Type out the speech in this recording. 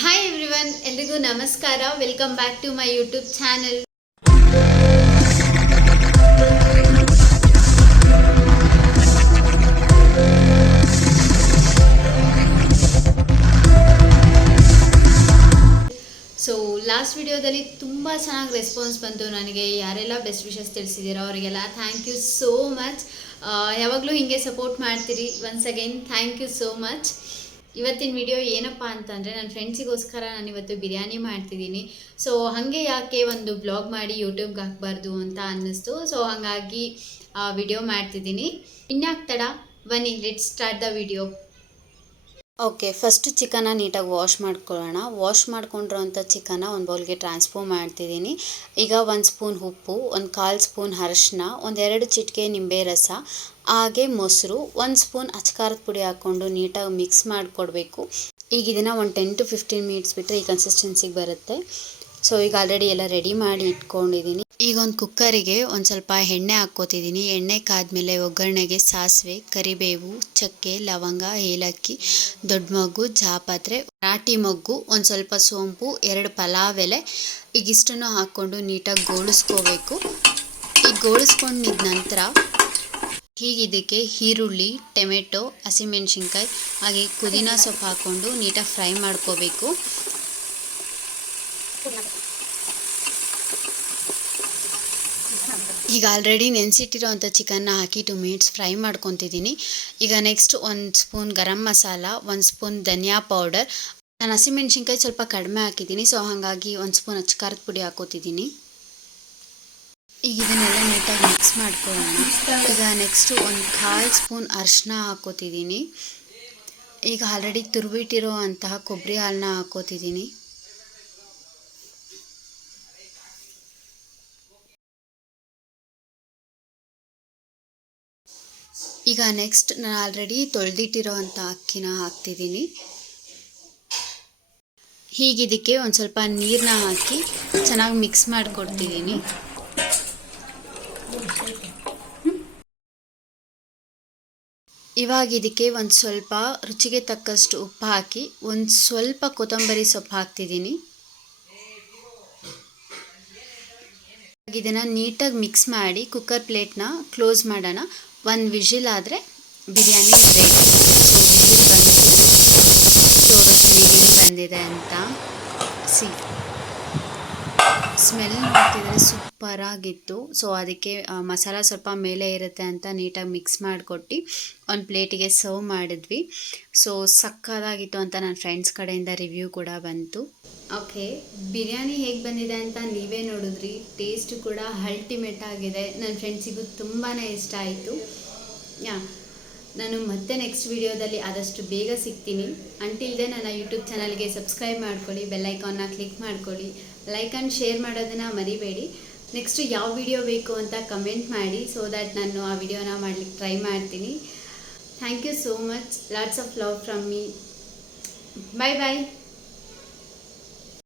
Hi everyone, ಎಲ್ರಿಗೂ ನಮಸ್ಕಾರ. Welcome back to my YouTube channel. So last ವಿಡಿಯೋದಲ್ಲಿ ತುಂಬ ಚೆನ್ನಾಗಿ ರೆಸ್ಪಾನ್ಸ್ ಬಂತು ನನಗೆ. ಯಾರೆಲ್ಲ ಬೆಸ್ಟ್ ವಿಶಸ್ ತಿಳಿಸಿದ್ದೀರೋ ಅವರಿಗೆಲ್ಲ ಥ್ಯಾಂಕ್ ಯು ಸೋ ಮಚ್. ಯಾವಾಗಲೂ ಹೀಗೆ ಸಪೋರ್ಟ್ ಮಾಡ್ತೀರಿ. Once again thank you so much. ಇವತ್ತಿನ ವಿಡಿಯೋ ಏನಪ್ಪ ಅಂತಂದರೆ, ನನ್ನ ಫ್ರೆಂಡ್ಸಿಗೋಸ್ಕರ ನಾನು ಇವತ್ತು ಬಿರಿಯಾನಿ ಮಾಡ್ತಿದ್ದೀನಿ. ಸೊ ಹಾಗೆ ಯಾಕೆ ಒಂದು ಬ್ಲಾಗ್ ಮಾಡಿ ಯೂಟ್ಯೂಬ್ಗೆ ಹಾಕಬಾರ್ದು ಅಂತ ಅನ್ನಿಸ್ತು. ಸೊ ಹಾಗಾಗಿ ವಿಡಿಯೋ ಮಾಡ್ತಿದ್ದೀನಿ. ಇನ್ಯಾಕೆ ತಡ, ಬನ್ನಿ let's start the video. Okay, first ಚಿಕನ್ನ ನೀಟಾಗಿ ವಾಶ್ ಮಾಡ್ಕೊಳ್ಳೋಣ. ವಾಶ್ ಮಾಡ್ಕೊಂಡಿರೋಂಥ ಚಿಕನ್ನ ಒಂದು ಬೌಲ್ಗೆ ಟ್ರಾನ್ಸ್ಫರ್ ಮಾಡ್ತಿದ್ದೀನಿ. ಈಗ 1 ಸ್ಪೂನ್ ಉಪ್ಪು, 1/4 ಸ್ಪೂನ್ ಅರಶಿನ, 1-2 ಚಿಟಿಕೆ ನಿಂಬೆ ರಸ, ಹಾಗೆ ಮೊಸರು, 1 ಸ್ಪೂನ್ ಅಚ್ಕಾರದ ಪುಡಿ ಹಾಕ್ಕೊಂಡು ನೀಟಾಗಿ ಮಿಕ್ಸ್ ಮಾಡಿಕೊಡ್ಬೇಕು. ಈಗ ಇದನ್ನು ಒಂದು 10 to 15 ಮಿನಿಟ್ಸ್ ಬಿಟ್ಟರೆ ಈ ಕನ್ಸಿಸ್ಟೆನ್ಸಿಗೆ ಬರುತ್ತೆ. ಸೊ ಈಗ ಆಲ್ರೆಡಿ ಎಲ್ಲ ರೆಡಿ ಮಾಡಿ ಇಟ್ಕೊಂಡಿದ್ದೀನಿ. ಈಗ ಒಂದು ಕುಕ್ಕರಿಗೆ ಒಂದು ಸ್ವಲ್ಪ ಎಣ್ಣೆ ಹಾಕ್ಕೋತಿದ್ದೀನಿ. ಎಣ್ಣೆ ಕಾದ್ಮೇಲೆ ಒಗ್ಗರಣೆಗೆ ಸಾಸಿವೆ, ಕರಿಬೇವು, ಚಕ್ಕೆ, ಲವಂಗ, ಏಲಕ್ಕಿ, ದೊಡ್ಡ ಮೊಗ್ಗು, ಜಾಪತ್ರೆ, ರಾಟಿ ಮೊಗ್ಗು, ಒಂದು ಸ್ವಲ್ಪ ಸೋಂಪು, 2 ಪಲಾವ್ ಎಲೆ, ಈಗ ಇಷ್ಟನ್ನು ಹಾಕ್ಕೊಂಡು ನೀಟಾಗಿ ಗೋಳಿಸ್ಕೋಬೇಕು. ಈಗ ಗೋಳಿಸ್ಕೊಂಡಿದ್ದ ನಂತರ ಹೀಗೆ ಇದಕ್ಕೆ ಈರುಳ್ಳಿ, ಟೊಮೆಟೊ, ಹಸಿಮೆಣ್ಸಿನ್ಕಾಯಿ ಹಾಗೆ ಪುದೀನ ಸೊಪ್ಪು ಹಾಕ್ಕೊಂಡು ನೀಟಾಗಿ ಫ್ರೈ ಮಾಡ್ಕೋಬೇಕು. ಈಗ ಆಲ್ರೆಡಿ ನೆನೆಸಿಟ್ಟಿರೋವಂಥ ಚಿಕನ್ನ ಹಾಕಿ 2 ಮಿನಿಟ್ಸ್ ಫ್ರೈ ಮಾಡ್ಕೊತಿದ್ದೀನಿ. ಈಗ next 1 spoon garam masala, 1 spoon ಧನಿಯಾ ಪೌಡರ್. ನಾನು ಹಸಿಮೆಣ್ಸಿನ್ಕಾಯಿ ಸ್ವಲ್ಪ ಕಡಿಮೆ ಹಾಕಿದ್ದೀನಿ, ಸೊ ಹಾಗಾಗಿ 1 ಸ್ಪೂನ್ ಅಚ್ಕಾರದ ಪುಡಿ ಹಾಕೋತಿದ್ದೀನಿ. ಈಗ ಇದನ್ನೆಲ್ಲ ನೀಟಾಗಿ ಮಿಕ್ಸ್ ಮಾಡ್ಕೊಳ್ಳೋಣ. ಈಗ ನೆಕ್ಸ್ಟು 1/4 ಸ್ಪೂನ್ ಅರಿಶಿನ ಹಾಕೋತಿದ್ದೀನಿ. ಈಗ ಆಲ್ರೆಡಿ ತುರಿಬಿಟ್ಟಿರೋ ಅಂತಹ ಕೊಬ್ಬರಿ ಹಾಲನ್ನ ಹಾಕೋತಿದ್ದೀನಿ. ಈಗ ನೆಕ್ಸ್ಟ್ ನಾನು ಆಲ್ರೆಡಿ ತೊಳೆದಿಟ್ಟಿರೋ ಅಂಥ ಅಕ್ಕಿನ ಹಾಕ್ತಿದ್ದೀನಿ. ಹೀಗಿದಕ್ಕೆ ಒಂದು ಸ್ವಲ್ಪ ನೀರನ್ನ ಹಾಕಿ ಚೆನ್ನಾಗಿ ಮಿಕ್ಸ್ ಮಾಡಿಕೊಡ್ತಿದ್ದೀನಿ. ಇವಾಗ ಇದಕ್ಕೆ ಒಂದು ಸ್ವಲ್ಪ ರುಚಿಗೆ ತಕ್ಕಷ್ಟು ಉಪ್ಪು ಹಾಕಿ ಒಂದು ಸ್ವಲ್ಪ ಕೊತ್ತಂಬರಿ ಸೊಪ್ಪು ಹಾಕ್ತಿದ್ದೀನಿ. ಇದನ್ನು ನೀಟಾಗಿ ಮಿಕ್ಸ್ ಮಾಡಿ ಕುಕ್ಕರ್ ಪ್ಲೇಟ್ನ ಕ್ಲೋಸ್ ಮಾಡೋಣ. 1 ವಿಷಿಲ್ ಆದರೆ ಬಿರಿಯಾನಿ ರೆಡಿ. ಸೊ ವಿಷಿಲ್ ಬಂದು ತೋರಿಸ್ತೀನಿ ಹೇಗೆ ಬಂದಿದೆ ಅಂತ. ಸ್ಮೆಲ್ ಮಾಡ್ತಿದ್ರೆ ಸೂಪರಾಗಿತ್ತು. ಸೊ ಅದಕ್ಕೆ ಮಸಾಲ ಸ್ವಲ್ಪ ಮೇಲೆ ಇರುತ್ತೆ ಅಂತ ನೀಟಾಗಿ ಮಿಕ್ಸ್ ಮಾಡಿಕೊಟ್ಟು ಒಂದು ಪ್ಲೇಟಿಗೆ ಸರ್ವ್ ಮಾಡಿದ್ವಿ. ಸೊ ಸಕ್ಕತ್ತಾಗಿತ್ತು ಅಂತ ನನ್ನ ಫ್ರೆಂಡ್ಸ್ ಕಡೆಯಿಂದ ರಿವ್ಯೂ ಕೂಡ ಬಂತು. ಓಕೆ, ಬಿರಿಯಾನಿ ಹೇಗೆ ಬಂದಿದೆ ಅಂತ ನೀವೇ ನೋಡಿದ್ರಿ. ಟೇಸ್ಟ್ ಕೂಡ ಅಲ್ಟಿಮೇಟ್ ಆಗಿದೆ. ನನ್ನ ಫ್ರೆಂಡ್ಸಿಗೂ ತುಂಬಾ ಇಷ್ಟ ಆಯಿತು. ನಾನು ಮತ್ತೆ ನೆಕ್ಸ್ಟ್ ವಿಡಿಯೋದಲ್ಲಿ ಆದಷ್ಟು ಬೇಗ ಸಿಗ್ತೀನಿ. ಅಂಟಿಲ್ ದೆನ್ ನನ್ನ ಯೂಟ್ಯೂಬ್ ಚಾನಲ್ಗೆ ಸಬ್ಸ್ಕ್ರೈಬ್ ಮಾಡ್ಕೊಳ್ಳಿ, ಬೆಲ್ ಐಕಾನ್ನ ಕ್ಲಿಕ್ ಮಾಡ್ಕೊಳ್ಳಿ, ಲೈಕ್ ಆ್ಯಂಡ್ ಶೇರ್ ಮಾಡೋದನ್ನು ಮರಿಬೇಡಿ. ನೆಕ್ಸ್ಟು ಯಾವ ವಿಡಿಯೋ ಬೇಕು ಅಂತ ಕಮೆಂಟ್ ಮಾಡಿ, ಸೊ ದ್ಯಾಟ್ ನಾನು ಆ ವಿಡಿಯೋನ ಮಾಡಲಿಕ್ಕೆ ಟ್ರೈ ಮಾಡ್ತೀನಿ. Thank you so much. Lots of love from me. Bye bye.